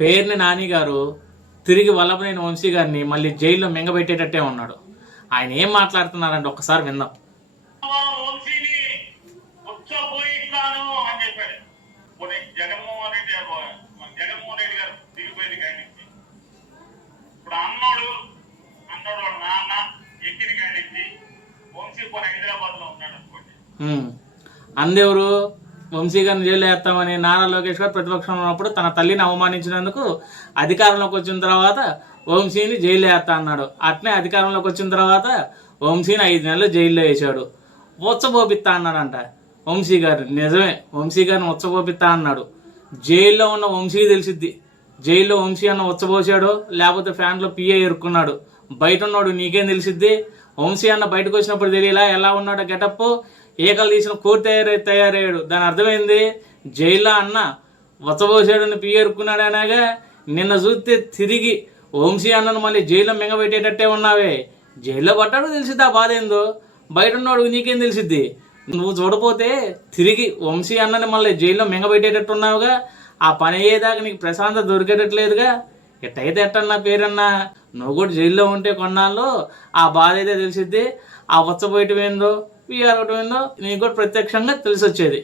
పేర్ని నాని గారు తిరిగి వల్లభనేని వంశీ గారిని మళ్ళీ జైల్లో మింగబెట్టేటట్టే ఉన్నాడు. ఆయన ఏం మాట్లాడుతున్నారంటే ఒక్కసారి విందాం. అందెవరు వంశీ గారిని జైలు వేస్తామని నారా లోకేష్ గారు ప్రతిపక్షంలో ఉన్నప్పుడు తన తల్లిని అవమానించినందుకు అధికారంలోకి వచ్చిన తర్వాత వంశీని జైలు వేస్తా అన్నాడు. అట్నే అధికారంలోకి వచ్చిన తర్వాత వంశీని 5 నెలలు జైల్లో వేసాడు. ఉచ్చబోపిస్తా అన్నాడంట వంశీ గారు. నిజమే, వంశీ గారిని ఉచ్చబోపిస్తా అన్నాడు. జైల్లో ఉన్న వంశీ తెలిసిద్ది జైల్లో వంశీ అన్న ఉచ్చబోసాడు లేకపోతే ఫ్యాన్లో పిఏ ఎరుక్కున్నాడు. బయట ఉన్నాడు నీకేం తెలిసిద్ది? వంశీ అన్న బయటకు వచ్చినప్పుడు తెలియలా ఎలా ఉన్నాడో గెటప్, ఏకలు తీసిన కోరి తయారయ్యాడు. దాని అర్థమైంది జైల్లో అన్న వచ్చబోసాడని పియ్యరుకున్నాడు అనగా నిన్న చూస్తే తిరిగి వంశీ అన్నను మళ్ళీ జైల్లో మింగబెట్టేటట్టే ఉన్నావే. జైల్లో పట్టాడు తెలిసిద్ది ఆ బాధ ఏందో, బయట ఉన్నాడు నీకేం తెలిసిద్ది? నువ్వు చూడపోతే తిరిగి వంశీ అన్నని మళ్ళీ జైల్లో మింగబెట్టేటట్టు ఉన్నావుగా. ఆ పని అయ్యేదాకా నీకు ప్రశాంతత దొరికేటట్లేదుగా. ఎట్టయితే ఎట్టన్నా పేరన్నా నువ్వు కూడా జైల్లో ఉంటే కొన్నాళ్ళు ఆ బాధ అయితే తెలిసిద్ది. ఆ వచ్చబోయటం ఏందో పిఆర్ అవటం ఏందో నీకు కూడా ప్రత్యక్షంగా తెలిసి వచ్చేది.